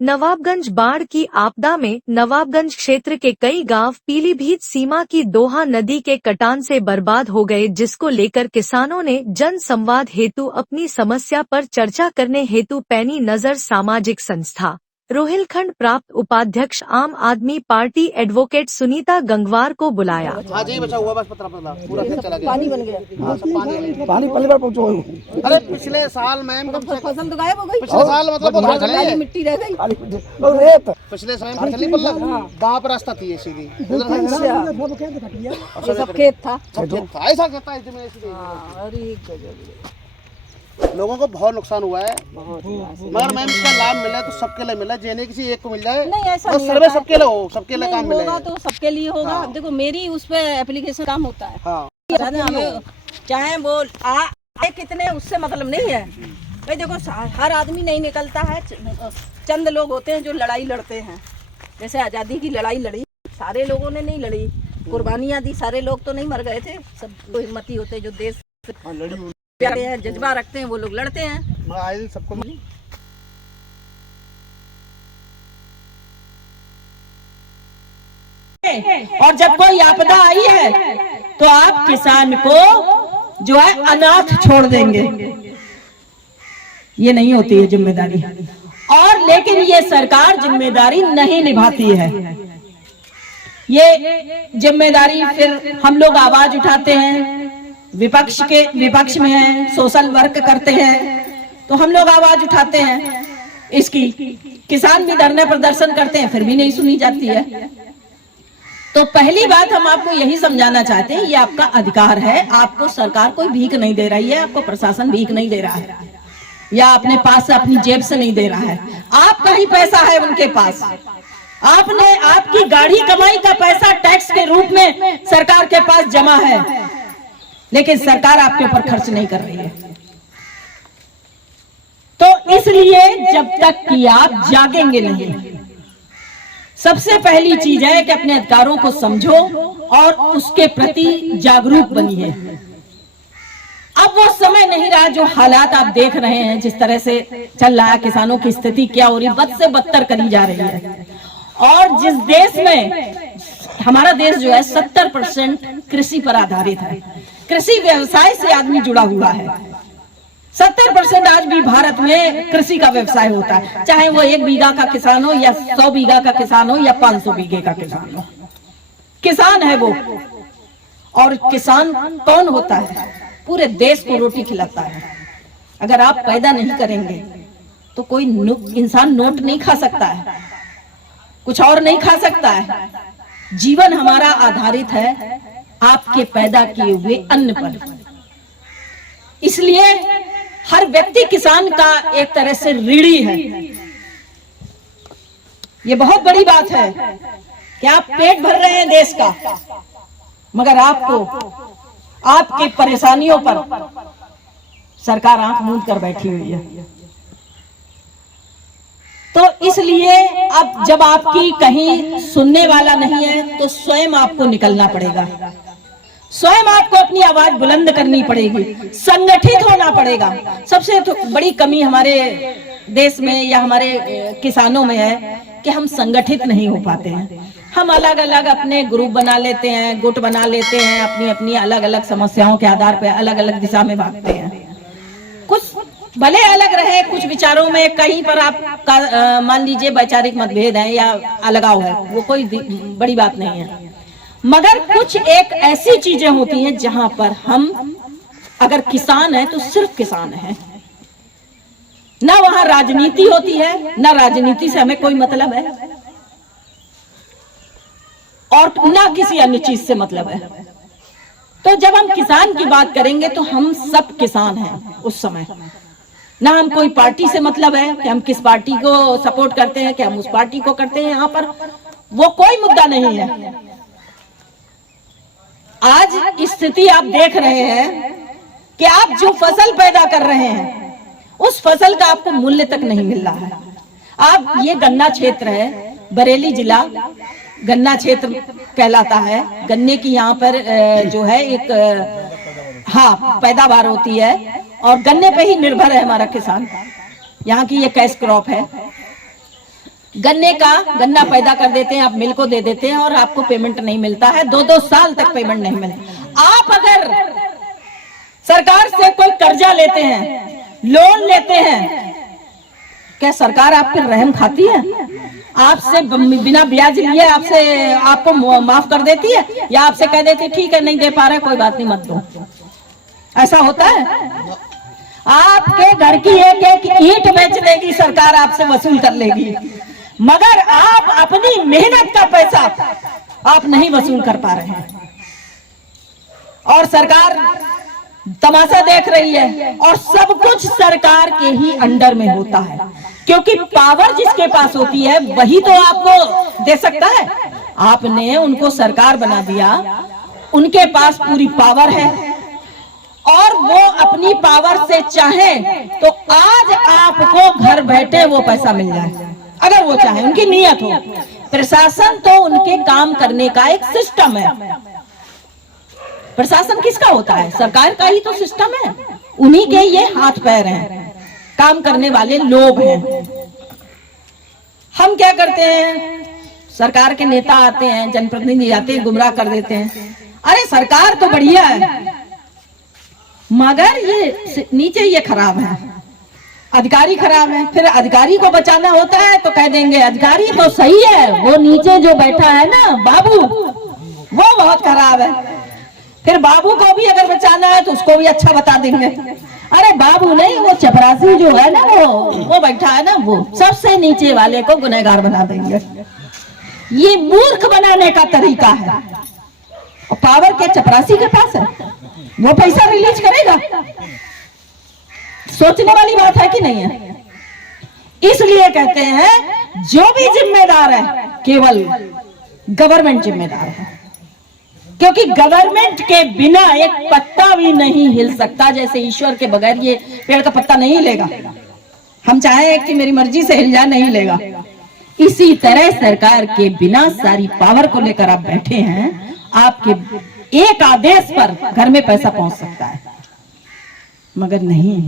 नवाबगंज बाढ़ की आपदा में नवाबगंज क्षेत्र के कई गांव पीलीभीत सीमा की दोहा नदी के कटान से बर्बाद हो गए, जिसको लेकर किसानों ने जन संवाद हेतु अपनी समस्या पर चर्चा करने हेतु पैनी नजर सामाजिक संस्था रोहिलखंड प्राप्त उपाध्यक्ष आम आदमी पार्टी एडवोकेट सुनीता गंगवार को बुलाया। हाँ जी, बचा हुआ बस पतरा पूरा खेत चला गया, पानी बन गया। हाँ, सब पानी पहली बार पहुंचो। अरे पिछले साल मैम फसल तो गायब हो गई। पिछले साल मतलब मिट्टी रह गई। पिछले साल गाँव पर रास्ता थी सीधी, सब खेत था। ऐसा कहता है लोगों को बहुत नुकसान हुआ है, मगर मैम इसका लाभ मिला तो सबके लिए मिला, जेने किसी एक को मिल जाए नहीं, ऐसा बस सर्वे सबके लिए हो, सबके लिए काम मिलेगा तो सबके लिए होगा। हाँ। देखो मेरी उस पे एप्लीकेशन काम होता है, हाँ। हमें चाहे वो आए कितने उससे मतलब नहीं है भाई। देखो हर आदमी नहीं निकलता है, चंद लोग होते हैं जो लड़ाई लड़ते हैं। जैसे आज़ादी की लड़ाई लड़ी, सारे लोगों ने नहीं लड़ी, कुर्बानियाँ दी, सारे लोग तो नहीं मर गए थे। सब हिम्मती होते हैं जो देश प्यारे हैं, जज्बा रखते हैं, वो लोग लड़ते हैं। सबको और जब कोई आपदा आई है तो आप किसान को जो है अनाथ छोड़ देंगे, ये नहीं होती है जिम्मेदारी। और लेकिन ये सरकार जिम्मेदारी नहीं निभाती है। ये जिम्मेदारी फिर हम लोग आवाज उठाते हैं, विपक्ष में हैं, सोशल वर्क करते हैं, तो हम लोग आवाज उठाते हैं इसकी। किसान भी धरने प्रदर्शन करते हैं, फिर भी नहीं सुनी जाती है। तो पहली बात हम आपको यही समझाना चाहते हैं, ये आपका अधिकार है। आपको सरकार कोई भीख नहीं दे रही है, आपको प्रशासन भीख नहीं दे रहा है, या अपने पास से अपनी जेब से नहीं दे रहा है। आपका ही पैसा है उनके पास। आपने आपकी गाड़ी कमाई का पैसा टैक्स के रूप में सरकार के पास जमा है, लेकिन सरकार आपके ऊपर खर्च नहीं कर रही है। तो इसलिए जब तक कि आप जागेंगे नहीं, सबसे पहली चीज है कि अपने अधिकारों को समझो और उसके प्रति जागरूक बनिए। अब वो समय नहीं रहा, जो हालात आप देख रहे हैं, जिस तरह से चल रहा है, किसानों की स्थिति क्या हो रही है, बद से बदतर करी जा रही है। और जिस देश में हमारा देश जो है 70% कृषि पर आधारित है, कृषि व्यवसाय से आदमी जुड़ा हुआ है। 70% आज भी भारत में कृषि का व्यवसाय होता है, चाहे वो 1 बीघा का किसान हो या 100 बीघा का किसान हो या 500 बीघे का किसान हो, किसान है वो। और किसान कौन होता है? पूरे देश को रोटी खिलाता है। अगर आप पैदा नहीं करेंगे तो कोई इंसान नोट नहीं खा सकता है, कुछ और नहीं खा सकता है। जीवन हमारा आधारित है आपके पैदा किए हुए अन्न पर। इसलिए हर व्यक्ति किसान का एक तरह से ऋणी है। ये बहुत बड़ी बात है कि आप पेट भर रहे हैं देश का, मगर आपको आपकी परेशानियों पर सरकार आंख मूंद कर बैठी हुई है। तो इसलिए अब जब आपकी कहीं सुनने वाला नहीं है तो स्वयं आपको निकलना पड़ेगा, स्वयं आपको अपनी आवाज बुलंद करनी पड़ेगी, संगठित होना पड़ेगा। सबसे बड़ी कमी हमारे देश में या हमारे किसानों में है कि हम संगठित नहीं हो पाते हैं। हम अलग अलग अपने ग्रुप बना लेते हैं, गुट बना लेते हैं, अपनी अपनी अलग अलग समस्याओं के आधार पर अलग अलग दिशा में भागते हैं। कुछ भले अलग रहे, कुछ विचारों में कहीं पर आप मान लीजिए वैचारिक मतभेद है या अलगाव है, वो कोई बड़ी बात नहीं है। मगर कुछ एक ऐसी चीजें होती हैं जहां पर हम अगर किसान है तो सिर्फ किसान है, ना वहां राजनीति होती है, ना राजनीति से हमें कोई मतलब है, और ना किसी अन्य चीज से मतलब है। तो जब हम किसान की बात करेंगे तो हम सब किसान हैं उस समय। ना हम कोई पार्टी से मतलब है कि हम किस पार्टी को सपोर्ट करते हैं, कि हम उस पार्टी को करते हैं, यहाँ पर वो कोई मुद्दा नहीं है। आज स्थिति आप देख रहे हैं कि आप जो फसल पैदा कर रहे हैं उस फसल का आपको मूल्य तक नहीं मिल रहा है। आप ये गन्ना क्षेत्र है, बरेली जिला गन्ना क्षेत्र कहलाता है। गन्ने की यहाँ पर जो है एक पैदावार होती है और गन्ने पे ही निर्भर है हमारा किसान। यहाँ की ये कैश क्रॉप है। गन्ने का गन्ना पैदा कर देते हैं, आप मिल को दे देते हैं और आपको पेमेंट नहीं मिलता है, 2-2 साल तक पेमेंट नहीं मिलता। आप अगर सरकार से कोई कर्जा लेते हैं, लोन लेते हैं, क्या सरकार आप पर रहम खाती है? आपसे बिना ब्याज लिए आपको माफ कर देती है, या आपसे कह देती है ठीक है नहीं दे पा रहे कोई बात नहीं मत दो? ऐसा होता है? आपके घर की एक एक ईंट बेच देगी सरकार, आपसे वसूल कर लेगी, मगर आप अपनी मेहनत का पैसा आप नहीं वसूल कर पा रहे हैं और सरकार तमाशा देख रही है। और सब कुछ सरकार के ही अंडर में होता है, क्योंकि पावर जिसके पास होती है वही तो आपको दे सकता है। आपने उनको सरकार बना दिया, उनके पास पूरी पावर है और वो अपनी पावर से चाहे तो आज आपको घर बैठे वो पैसा मिल जाए, अगर वो चाहे, उनकी नीयत हो। प्रशासन तो उनके काम करने का एक सिस्टम है। प्रशासन किसका होता है? सरकार का ही तो सिस्टम है, उन्हीं के ये हाथ पैर हैं, काम करने वाले लोग हैं। हम क्या करते हैं? सरकार के नेता आते हैं, जनप्रतिनिधि आते हैं, गुमराह कर देते हैं। अरे सरकार तो बढ़िया है, मगर ये नीचे ये खराब है, अधिकारी खराब है। फिर अधिकारी को बचाना होता है तो कह देंगे अधिकारी तो सही है, वो नीचे जो बैठा है ना बाबू वो बहुत खराब है। फिर बाबू को भी अगर बचाना है तो उसको भी अच्छा बता देंगे। अरे बाबू नहीं, वो चपरासी जो है ना वो बैठा है ना, वो सबसे नीचे वाले को गुनहगार बना देंगे। ये मूर्ख बनाने का तरीका है। और पावर के चपरासी के पास है, वो पैसा रिलीज करेगा? सोचने वाली बात है कि नहीं है? इसलिए कहते हैं जो भी जिम्मेदार है केवल गवर्नमेंट जिम्मेदार है, क्योंकि गवर्नमेंट के बिना एक पत्ता भी नहीं हिल सकता। जैसे ईश्वर के बगैर ये पेड़ का पत्ता नहीं हिलेगा, हम चाहे कि मेरी मर्जी से हिल जाए, नहीं हिलेगा। इसी तरह सरकार के बिना सारी पावर को लेकर आप बैठे हैं, आपके एक आदेश पर घर में पैसा पहुंच सकता है, मगर नहीं।